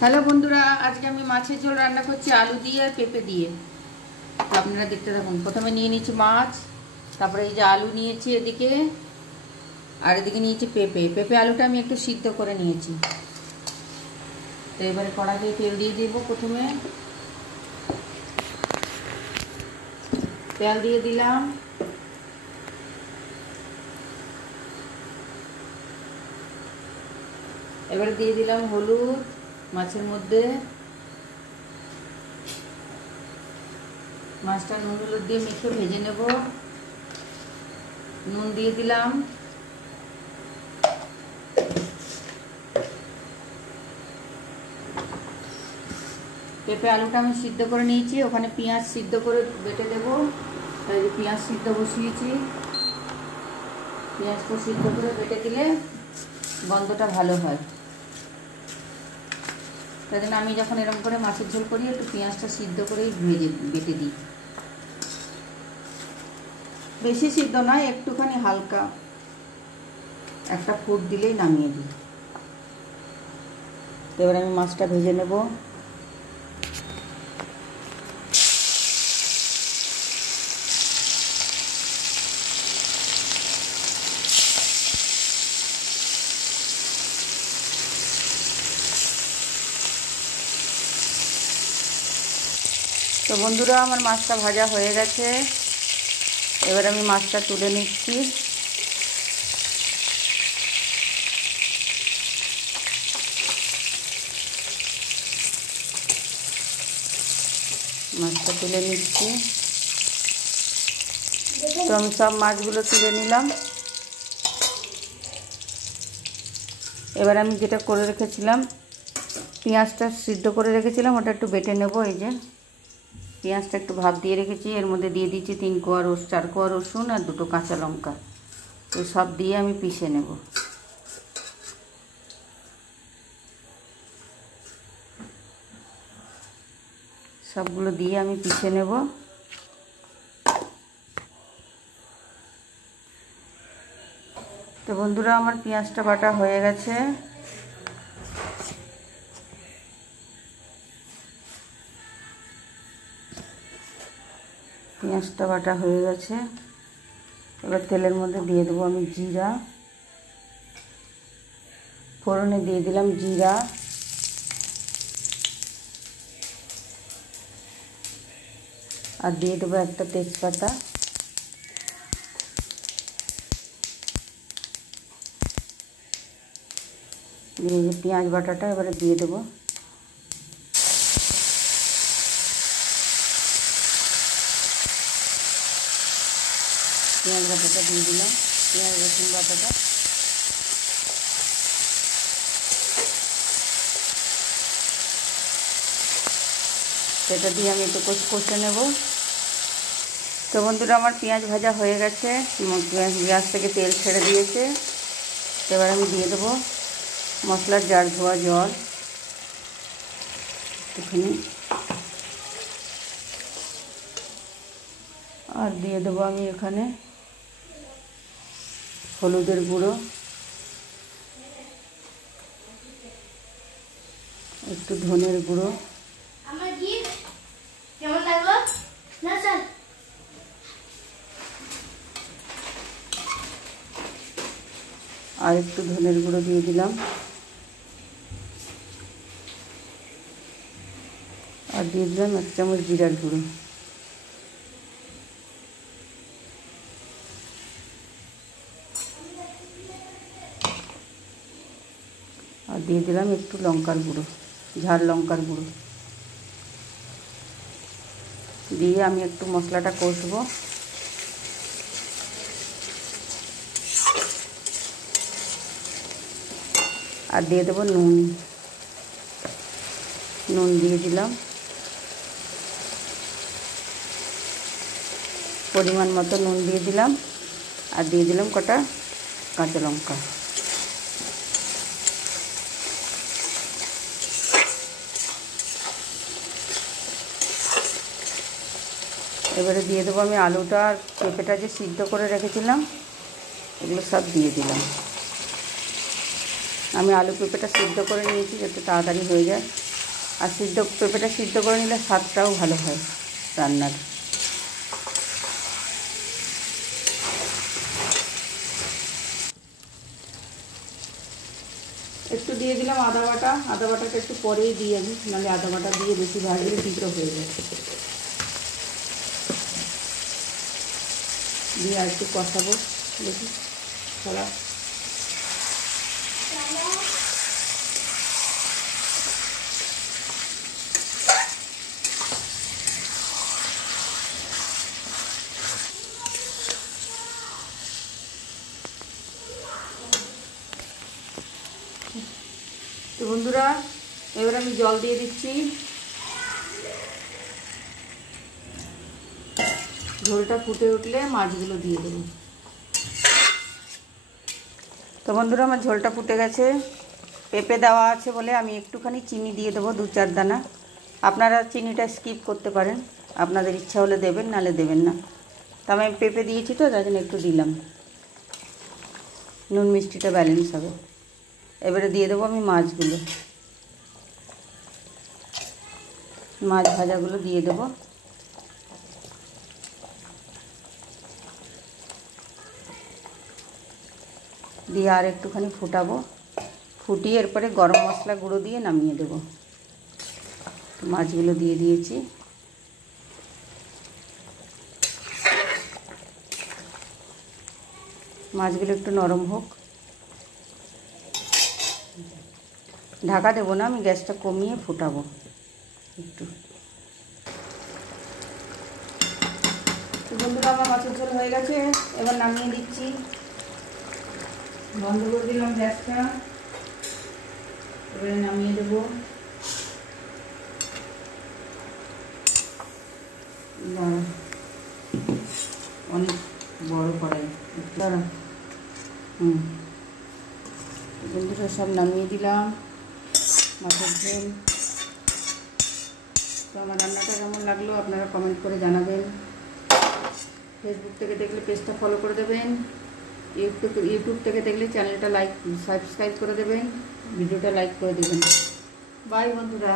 Hello বন্ধুরা, আজকে আমি মাছের ঝোল রান্না করছি আলু দিয়ে আর পেঁপে দিয়ে। তো আপনারা দেখতে থাকুন। প্রথমে নিয়ে নিচ্ছি মাছ, তারপরে এই যে আলু নিয়েছি এদিকে, আর এদিকে নিয়েছি পেঁপে আলুটা আমি একটু সিদ্ধ করে নিয়েছি। তো এবারে কড়াইতে তেল দিয়ে দেব। প্রথমে তেল দিয়ে দিলাম, এবারে দিয়ে দিলাম হলুদ মাছের মধ্যে। মাছটা নুন হলুদ দিয়ে মেখে ভেজে নেব। নুন দিয়ে দিলাম, পেঁপে আলুটা আমি সিদ্ধ করে নিয়েছি, ওখানে পেঁয়াজ সিদ্ধ করে বেটে দেবো। তাই পেঁয়াজ সিদ্ধ বসিয়েছি। পেঁয়াজটা সিদ্ধ করে বেটে দিলে গন্ধটা ভালো হয়। তাই জন্য আমি যখন এরকম করে মাছের ঝোল করি একটু পেঁয়াজটা সিদ্ধ করেই বেটে দিই। বেশি সিদ্ধ নয়, একটুখানি হালকা একটা ফুট দিলেই নামিয়ে দিই। এবার আমি মাছটা ভেজে নেব। তো বন্ধুরা, আমার মাছটা ভাজা হয়ে গেছে। এবার আমি মাছটা তুলে নিচ্ছি। মাছটা তুলে নিচ্ছি। তো আমি সব মাছগুলো তুলে নিলাম। এবার আমি যেটা করে রেখেছিলাম, পেঁয়াজটা সিদ্ধ করে রেখেছিলাম, ওটা একটু বেটে নেব। এই যে পেঁয়াজটা একটু ভাপ দিয়ে রেখেছি, এর মধ্যে দিয়ে দিচ্ছি 4 কোয়া রসুন আর 2 কাঁচা লঙ্কা। তো সব দিয়ে আমি পিষে নেব। সবগুলো দিয়ে আমি পিষে নেব। তো বন্ধুরা, আমার পেঁয়াজটা বাটা হয়ে গেছে। পেঁয়াজটা বাটা হয়ে গেছে। এবার তেলের মধ্যে দিয়ে দেবো আমি জিরা। ফোড়নে দিয়ে দিলাম জিরা, আর দিয়ে দেবো একটা তেজপাতা। দিয়ে যে পেঁয়াজ বাটাটা এবারে দিয়ে দেবো। পেঁয়াজ বাটাটা দিয়ে দিলাম, পেঁয়াজ রসুন বাটাটা। সেটা দিয়ে আমি একটু কষে নেব। তো বন্ধুরা, আমার পেঁয়াজ ভাজা হয়ে গেছে, পেঁয়াজ থেকে তেল ছেড়ে দিয়েছে। এবার আমি দিয়ে দেবো মশলার জার ধোয়া জল এখানে, আর দিয়ে দেবো আমি এখানে হলুদের গুঁড়ো, একটু ধনের গুঁড়ো, আর একটু ধনের গুঁড়ো দিয়ে দিলাম, আর দিয়ে দিলাম 1 চামচ জিরার গুঁড়ো। আর দিয়ে দিলাম একটু লঙ্কার গুঁড়ো, ঝাল লঙ্কার গুঁড়ো। দিয়ে আমি একটু মশলাটা কষবো। আর দিয়ে দেবো নুন দিয়ে দিলাম, পরিমাণ মতো নুন দিয়ে দিলাম, আর দিয়ে দিলাম কটা কাঁচা লঙ্কা। এবারে দিয়ে দেবো আমি আলুটা আর পেঁপেটা যে সিদ্ধ করে রেখেছিলাম, এগুলো সব দিয়ে দিলাম। আমি আলু পেঁপেটা সিদ্ধ করে নিয়েছি যাতে তাড়াতাড়ি হয়ে যায়। আর পেঁপেটা সিদ্ধ করে নিলে স্বাদটাও ভালো হয় রান্নার। একটু দিয়ে দিলাম আদা বাটা। আদা বাটাটা একটু পরেই দিয়ে আমি, নাহলে আদা বাটা দিয়ে বেশি ভাজলে তিতো হয়ে যায়। দিয়ে আর একটু কষাবো দেখি ছড়া। তো বন্ধুরা, এবার আমি জল দিয়ে দিচ্ছি। ঝোলটা ফুটে উঠলে মাছগুলো দিয়ে দেবো। তো বন্ধুরা, আমার ঝোলটা ফুটে গেছে। পেঁপে দেওয়া আছে বলে আমি একটুখানি চিনি দিয়ে দেবো, 2-4 দানা। আপনারা চিনিটা স্কিপ করতে পারেন, আপনাদের ইচ্ছা হলে দেবেন, নাহলে দেবেন না। তো আমি পেঁপে দিয়েছি তো, তার জন্য একটু দিলাম, নুন মিষ্টিটা ব্যালেন্স হবে। এবারে দিয়ে দেবো আমি মাছগুলো, মাছ ভাজাগুলো দিয়ে দেবো। দিয়ে আর একটুখানি ফুটাবো, ফুটিয়ে এরপরে গরম মশলা গুঁড়ো দিয়ে নামিয়ে দেবো। মাছগুলো দিয়ে দিয়েছি। মাছগুলো একটু নরম হোক, ঢাকা দেবো না, আমি গ্যাসটা কমিয়ে ফুটাবো একটু। তো বন্ধুরা, আমার মাছের ঝোল হয়ে গেছে, এবার নামিয়ে দিচ্ছি। বন্ধ করে দিলাম গ্যাসটা, এবারে নামিয়ে দেবো। অনেক বড় কড়াই, দাঁড়া। বন্ধুরা, সব নামিয়ে দিলাম মাছের ঝোল। তো আমার রান্নাটা কেমন লাগলো আপনারা কমেন্ট করে জানাবেন। ফেসবুক থেকে দেখলে পেজটা ফলো করে দেবেন, ইউটিউব থেকে দেখলে চ্যানেলটা সাবস্ক্রাইব করে দেবেন, ভিডিওটা লাইক করে দেবেন। বাই বন্ধুরা।